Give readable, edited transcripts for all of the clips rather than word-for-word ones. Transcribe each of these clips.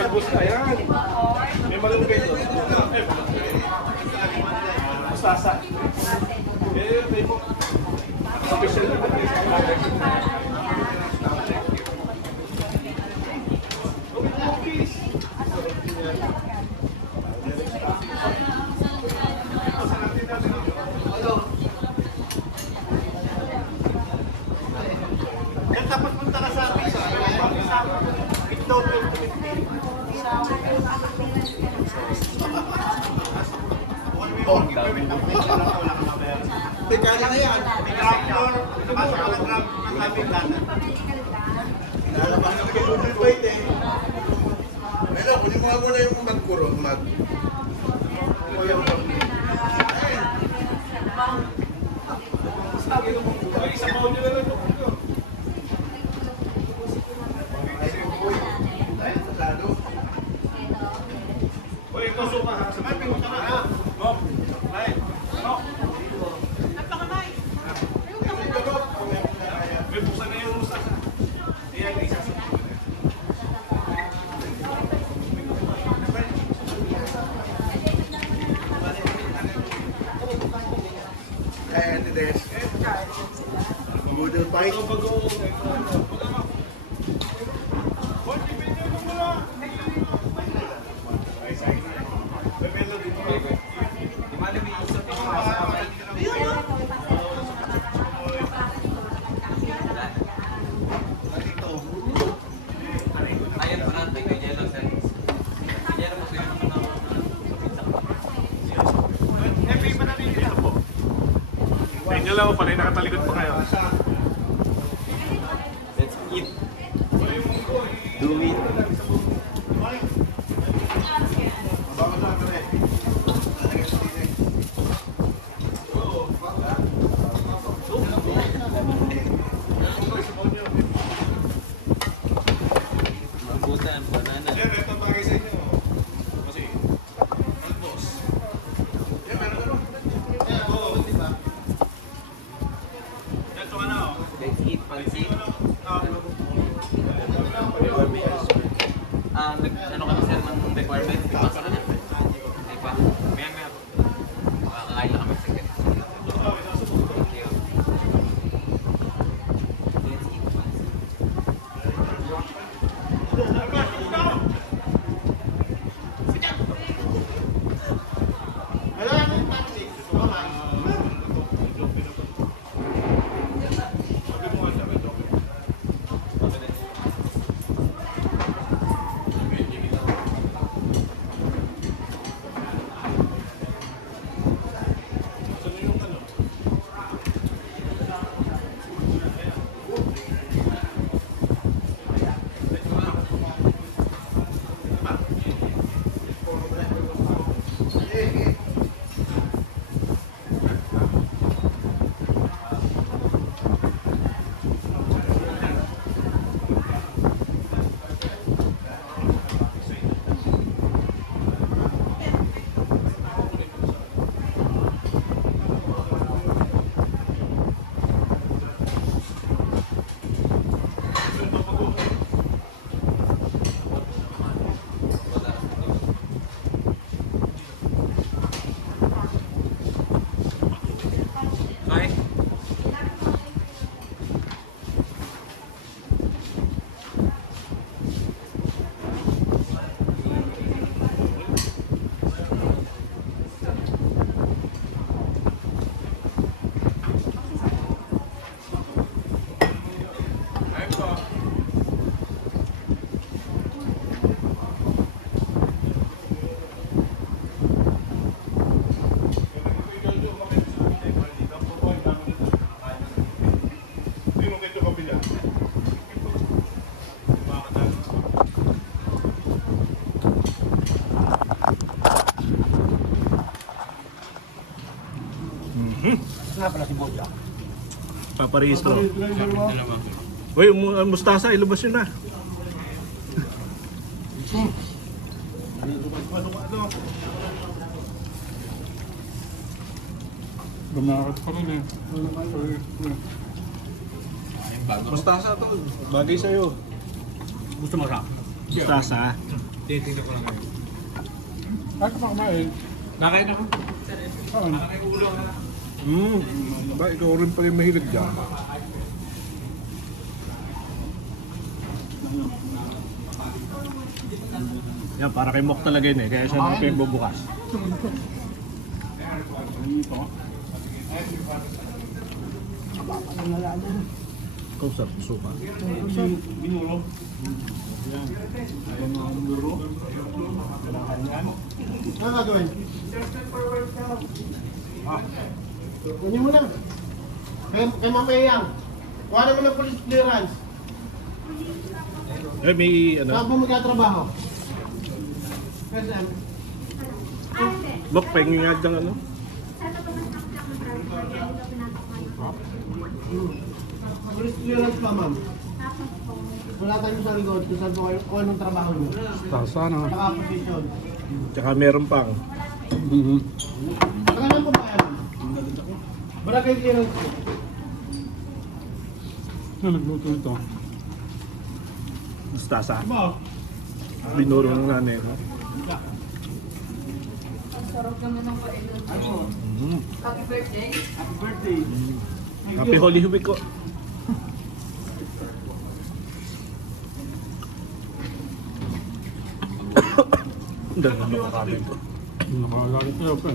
Talbos na, yan. May malunggay doon. Mustasa. May mo. Official na. Tapos punta ka sa amin sa ito, 2050. Teka lang yan. May ground floor. Pasok ka ng ground floor ng aming lanan. Lalabas na kay Google Fight eh. Pero, kunin mo nga muna yung magkuro. Isang baon nyo na lang. Uy, ito suka ha. Sa mga pinunta na ha. No. Nay. No. May buksan na yung rusa. Ayan, isa. Kaya ito des. Google Fight. Tingnan lang ako pala, nakatalikod pa kayo. Let's eat. Do it. Rambutan, banana. Yan, ito bagay sa inyo. Kasi, talbos. Yan, meron ka no? Yan, oo, di ba? Yan, ito ano? Let's eat, pansit. Ano kami sir ng requirements? Di ba sa kanya? Di ba? Maya. Makakain lang kami sa kanya. Let's eat, pansit. Paparehistro. Uy, mustasa, ilabas yun na. Gumakat pa rin eh. Mustasa to, bagay sa'yo. Gusto mo siya? Mustasa. Titignan ko lang kayo. Ay, kumakain. Nakain ako. Saan? Nakain ulo ako. Ba, ikaw rin pala yung mahilig dyan. Yan, para kay Mok talaga yun eh. Kaya siya na yung bubukas. Kausap, suka. Binuro. Ano gagawin? Kunin mo na. Kay mamaya yan. Kuha naman ng police clearance. Eh, may ano, Saan ba magkatrabaho? Saan? Mok, pengin nga dyan ano. Police clearance pa, ma'am. Wala tayong sa likod kung saan po kayo, kung anong trabaho nyo. Sana. Naka-position. Tsaka meron pang. Saka lang po ba yan? Barangay clearance po. Sino nagluto ito? Mustasa. Binuro ng nanay mo. Sarap naman ng pailan. Happy birthday. Happy birthday. Happy Holy Week ko. Ang dami na makakain ko. Nakagalit kayo pa.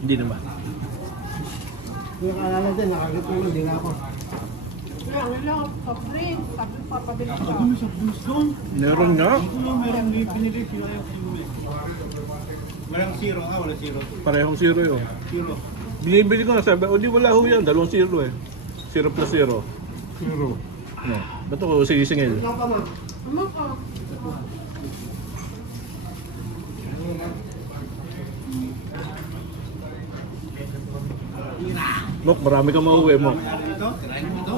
Hindi naman. Yung kaalala din, nakagatuloy din ako. Kaya wala ako sa drink. Sabi ko papabili ko. Sa Boston? Meron nga. Meron binili, sino ayaw pinuli. Walang zero ka, wala zero. Parehong zero yun. Zero. Binibili ko na sabi, o di wala ho yan. 2 zero eh. 0 plus 0. Pero, No. Ba't ako sigisingil? Ikaw pa, ma'am. Ano ka? Mok, marami kang mauwi mo. Ito, tirahin mo ito.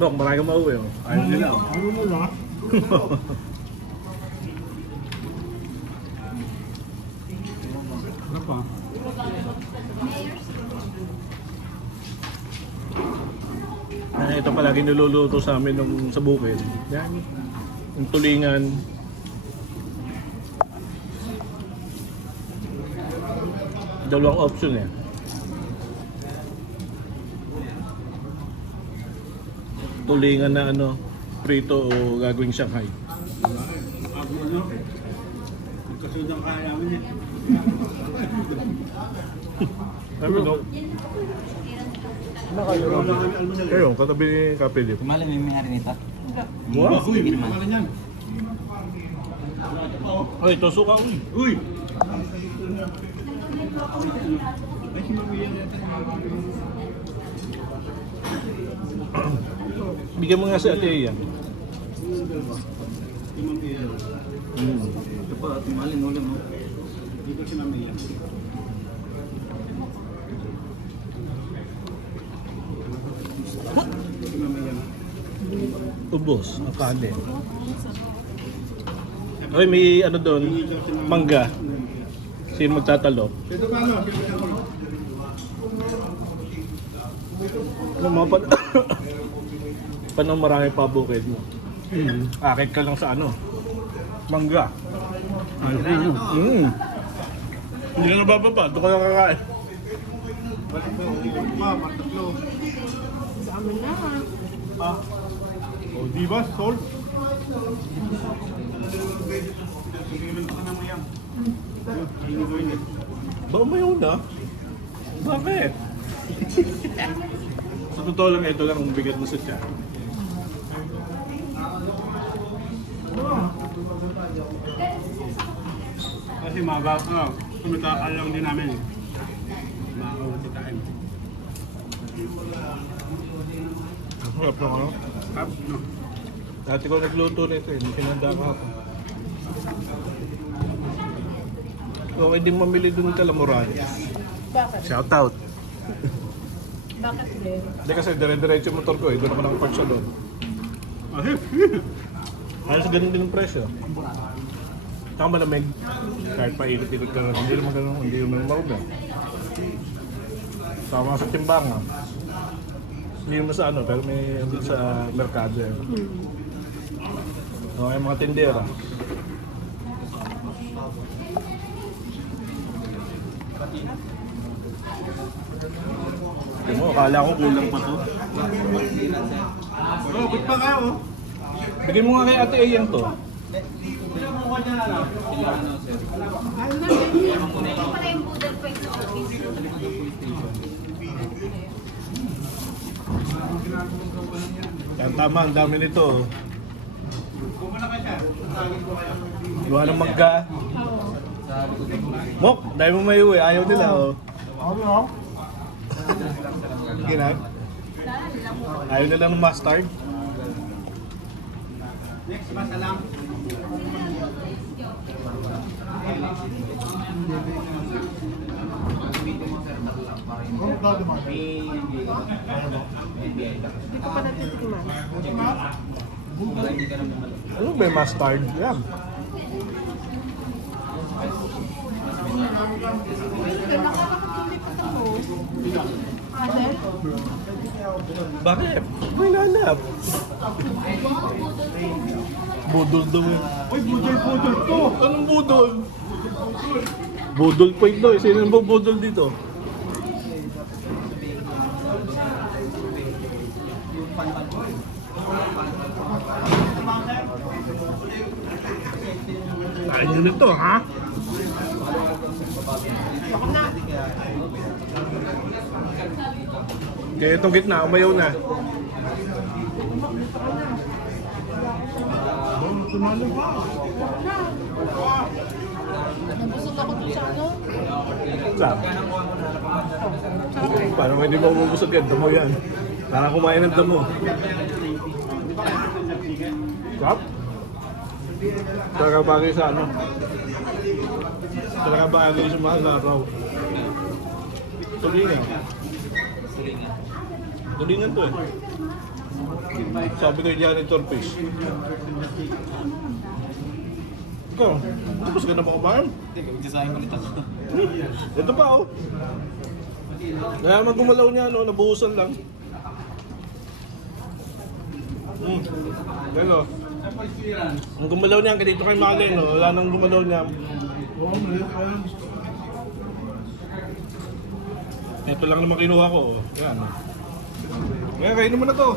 Mok, marami kang mauwi mo. Ayun nila. Ano mo na? ano pa? Ito palagi niluluto sa amin nung sa bukid. Yan. Yung tulingan. Dalawang option eh. Tulingan na ano, prito o gagawing Shanghai. Ako ano? Kasunod ang kaya namin eh. Sabi no? Ayun, katabi ni Kapilip. Kumali may may-ari nito. Wow! Uy, pinakalan yan. Ay, ito suka uy. Uy! Ay, sinubigyan natin. Bigyan mo nga si Ate Iya. Ito pa, tumalin mo lang. Dito si Mami yan. Ubos, ang kanin. Ay, may ano doon, mangga. Sino magtatalo? Ito pa ano? Ano mga panang marami pa bukid mo. Akit ka lang sa ano, mangga. Hindi ka nabababa, doon ka na kakain. Matatlo. Dami na. Ah. O, di ba? Sol? Ba may una? Bakit? Sa totoo lang, ito lang ang bigat mo sa tiyan. Kasi mababaw. Tumitakal lang din namin. Makakawatitain. Ang sarap ng ano? Kap, no? Dati ko nagluto nito eh, may sinanda ko ako. Okay din mamili dun ng Calamorales. Bakit? Shout out! Bakit din? Hindi kasi dire-diretso yung motor ko eh, doon ako nakapark siya doon. Ahip! Halos ganun din ang presyo. Saka malamig. Kahit paikot-ikot ka na, hindi naman ganun, hindi naman mauga. Tama sa timbangan. Hindi mo sa ano, pero may dito sa merkado yan. Okay, mga tindera. Tingnan mo, akala ko kulang pa to. Oh, ba't pa kayo? Bigyan mo nga kay Ate Ayan to. Ano na, Ito pala yung budal po sa office. Yan tama, ang dami nito. Gawa ng magka. Mok, dahil mo may uwi, ayaw nila oh. Ginag? Ayaw nila ng mustard. hindi ko pa natitikman. Ano ba yung mustard? Yan. Nakakapagpili pa sa mo. Ate? Bakit? May nanap. Budol daw yun. Uy, budol to! Anong budol? Budol po ito eh. Sino ba budol dito? Ayun yun ito ha? Kaya itong gitna, umayaw na. Nabusog ako dun sa ano. Sarap. Parang hindi mo mabusog yan, damo yan. Parang kumain ng damo. Sarap. Talaga bagay sa ano. Talaga bagay sa mahal na araw. Tulingan. Tulingan to eh. Sabi ko yung janitor fish. Ikaw, tapos ka na ba kumain? Magsasahin ko nito. Ito pa oh. Kaya magumalaw niya, no, nabuhusan lang. Yan oh. Ang gumalaw niya, hanggang dito kay Mali, no? Wala nang gumalaw niya. Ito lang naman kinuha ko. Oh. Yan. Kaya kainin mo na to.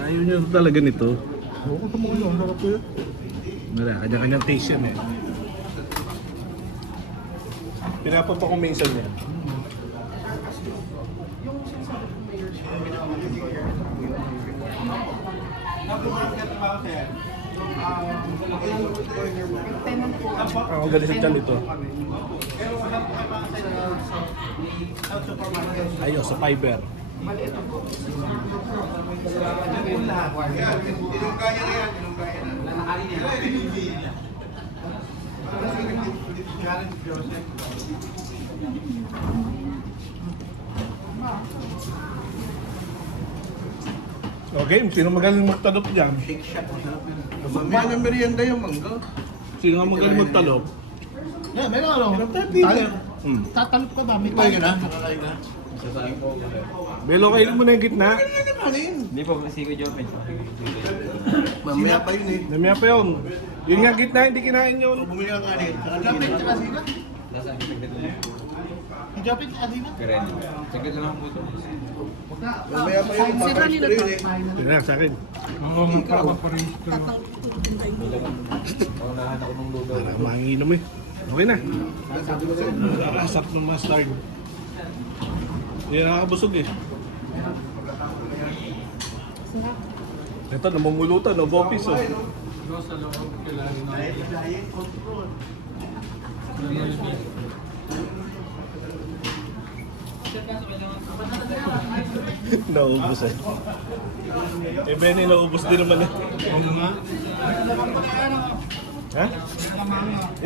Ayaw niyo talaga nito. Oo, ito mo yun. Ang sarap ko yun. Wala, kanya-kanyang taste yan eh. Pinapapa ko minsan yan. Ako galing sa tiyan dito. Ayos, sa fiber. Okay, sino magaling magtalop dyan? Mamaya ng merienda yung mangga. Sino nga magaling magtalop? Yeah, meron ano? Talop. Tatalop ka ba? May tayo na? Nakakain na? Belo, kainin mo na yung gitna. Hindi po, si Kuya Jopin. Mamaya pa yun eh. Namaya pa yun. Yun nga gitna, hindi kinain yun. Bumili ka kanin. Kapit tsaka sila? Nasa ang saglit lang. Kapit tsaka sila? Karen. Saglit lang po ito. Mamaya pa yun. Si Ronnie na to. Yun na, sa akin. Oo, magpapaparin ka. Paunahan ako ng lugaw. Para manginom eh. Okay na. Asap ng mustard. Hindi nakakabusog eh. Ito, namumulutan, no? Bopis oh. Naubos eh. Eh, Benny, naubos din naman eh. Ha?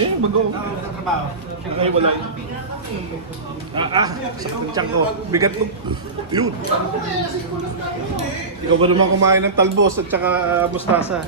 Eh, bago. Ay, wala yun. Sakit ang tiyan ko. Bigat mo. Yun. Ikaw ba naman kumain ng talbos at saka mustasa?